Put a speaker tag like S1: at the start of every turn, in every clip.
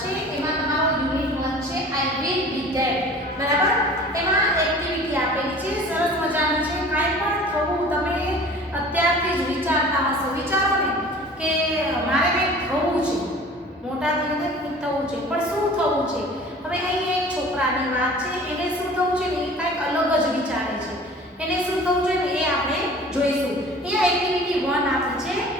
S1: છે, એમાં તમારો યુનિટ 1 છે આઈ વિલ બી ધેટ બરાબર? એમાં એક્ટિવિટી આપેલી છે, સરસ મજાની છે. કાંઈ પણ થવું તમે અત્યારથી જ વિચારતા હશો. વિચારો ને કે મારે કંઈક થવું છે. મોટા થઈને કંઈક થવું છે. પણ શું થવું છે? હવે અહીં એક છોકરાની વાત છે. એને શું થવું છે ને એ કાંઈક અલગ જ વિચારે છે. એને શું થવું છે ને એ આપણે જોઈશું. એ એક્ટિવિટી 1 આપી છે.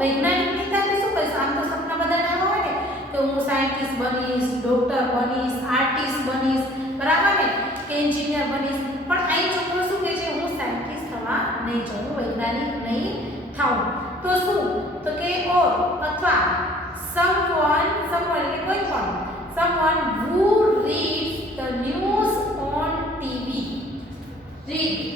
S1: વૈજ્ઞાનિક મિત્ર શું કરીશ? આમ તો સપના બધાને આવા હોય ને, કે હું સાયન્ટિસ્ટ બનીશ ડૉક્ટર બનીશ આર્ટિસ્ટ બનીશ, બરાબર ને? કે એન્જિનિયર બનીશ. પણ અહીં છોકરો શું કહે છે? હું સાયન્ટિસ્ટ થવા નહીં જઉં વૈજ્ઞાનિક નહીં થાઉં. તો શું? તો કે ઓર અથવા સમવન સમવન એટલે કોઈ પણ someone who reads the news on TV read.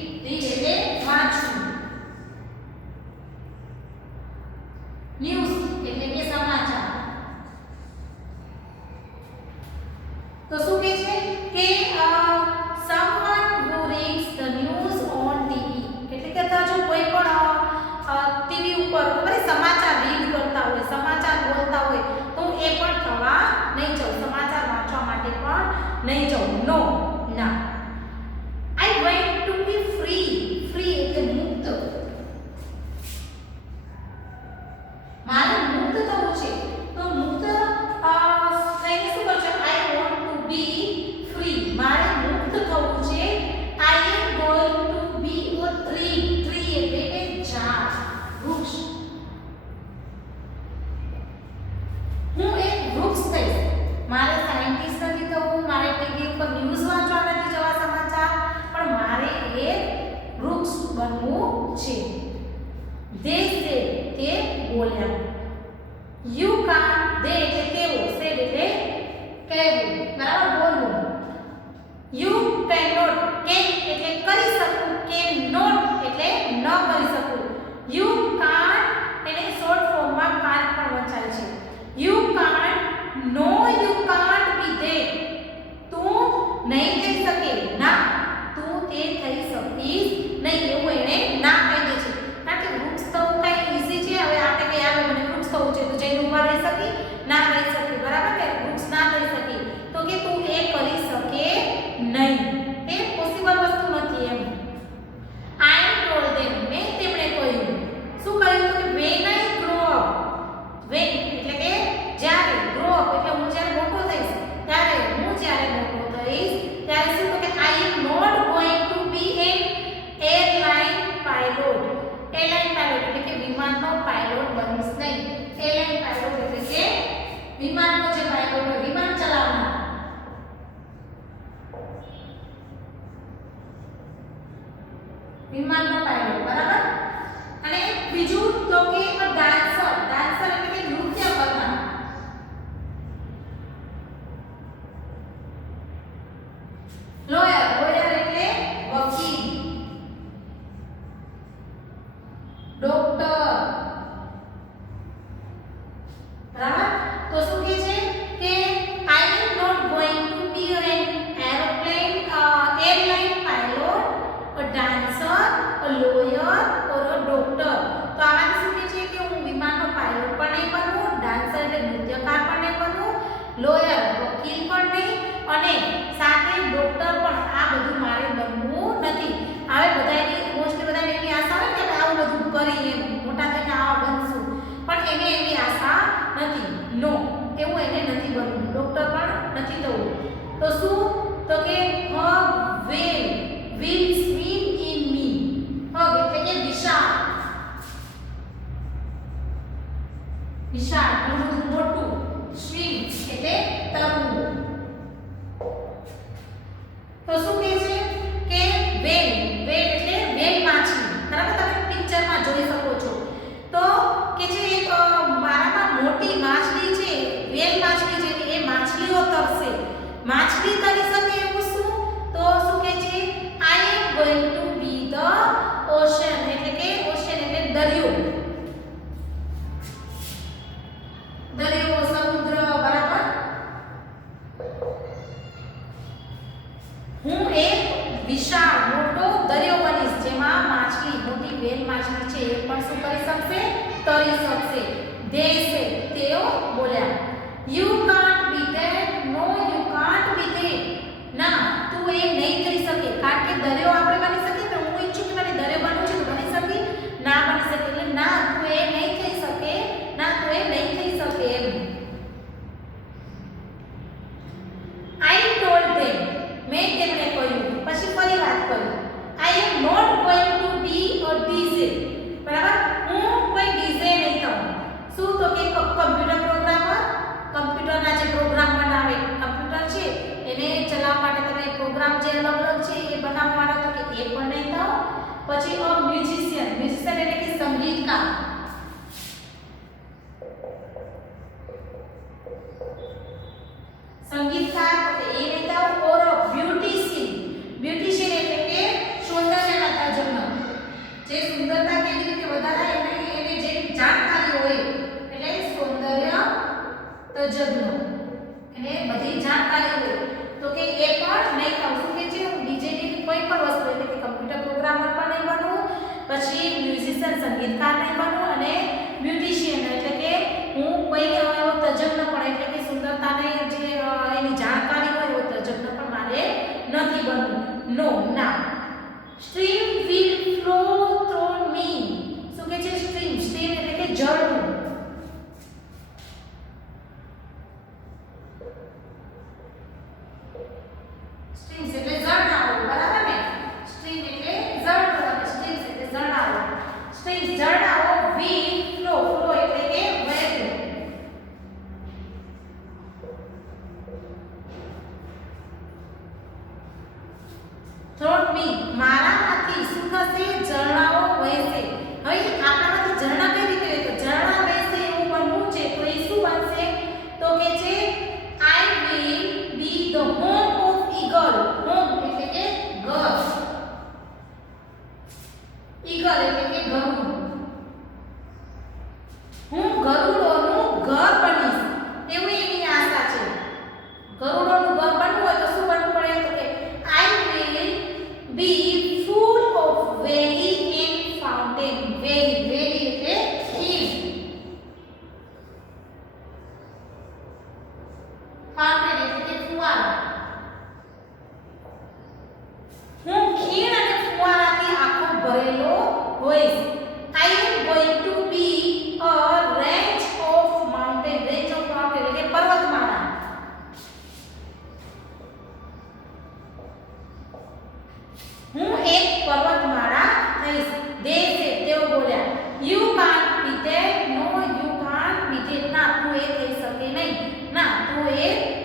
S1: 那一种 no વિમાનનો જે ફાયદો હોય 一扇 માર્જિન છે એ પણ શું કરી શકશે તરી શકશે ધે છે તેઓ બોલ્યા you can't be that no you can't be that ના તું એ નહીં કરી શકે કારણ કે દરિયો આપણે બની શકે તો હું ઈચ્છું કે મને દરિયો બનવું છે તો બની શકે ના બની શકે એટલે ના તું એ નહીં થઈ શકે ના તું એ નહીં થઈ શકે એમ આઈ ટોલ્ડ ધેમ મેં તેમને કહ્યું પછી ફરી વાત કરી I am not going और डीजे बराबर? હું કોઈ ડીજે નહીં કહું શું તો કે કમ્પ્યુટર પ્રોગ્રામર કમ્પ્યુટરના જે પ્રોગ્રામ બનાવે કમ્પ્યુટર છે, એને ચલાવવા માટે તમે પ્રોગ્રામ જે અલગ અલગ છે એ બનાવવાનો તો કે એ પણ નહીં થાવ પછી, અ મ્યુઝિશિયન મ્યુઝિશિયન એટલે કે સંગીતકાર. મ્યુઝિશિયન સંગીતકાર નહીં બનવું અને બ્યુટિશિયન એટલે કે હું કોઈ એવો તજજ્ઞ પણ, એટલે કે સુંદરતાને જે એની જાણકારી હોય એવો તજજ્ઞ પણ મારે નથી બનવું. નો, ના. સ્ટ્રીમ વી થશે જણા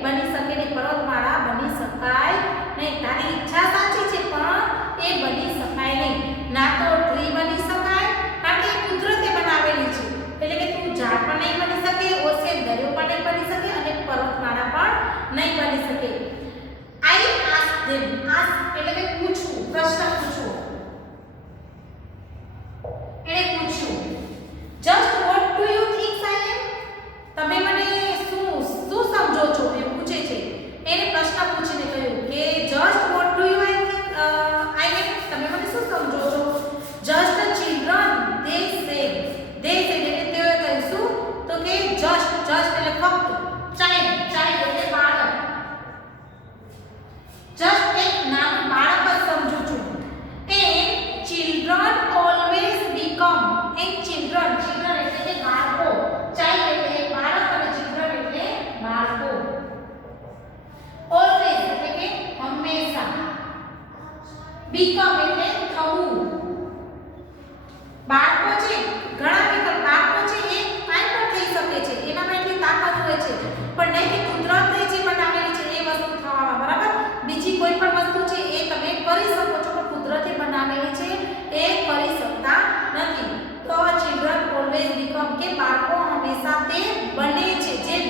S1: બની શકે ને પર્વતમાળા બની શકાય નહીં. તારી ઈચ્છા કે બાળકો હંમેશા તે બને છે. જે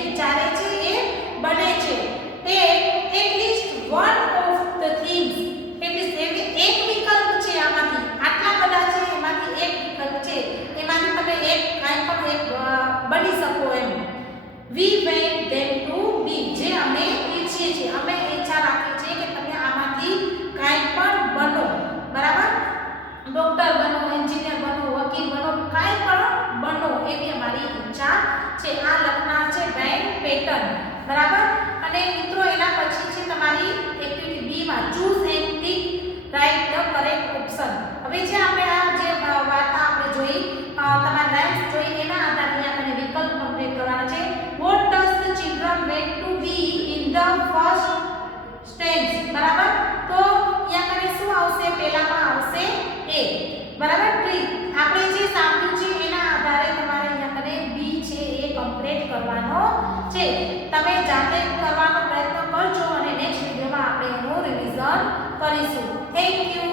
S1: પેટર્ન બરાબર? અને મિત્રો, એના પછી છે તમારી એક્ટિવિટી બી માં choose and tick right the correct option હવે જે આપણે આ જે વાર્તા આપણે જોઈ તમારા રાઇમ્સ જોઈ, એના આધારે આપણે વિકલ્પ કમ્પ્લીટ કરવાના છે. What does the children want to be in the first stage બરાબર? તો અહીંયા કને શું આવશે? પહેલામાં આવશે એ બરાબર? ટ્રી આપણે જે સાંભળ્યું છે એના આધારે તમારે અહીંયા કને બી છે એ કમ્પ્લીટ કરવાનો છે તમે જાતે કરવાનો પ્રયત્ન કરજો અને નેક્સ્ટ વિડિયોમાં આપણે એનું રિવિઝન કરીશું. Thank you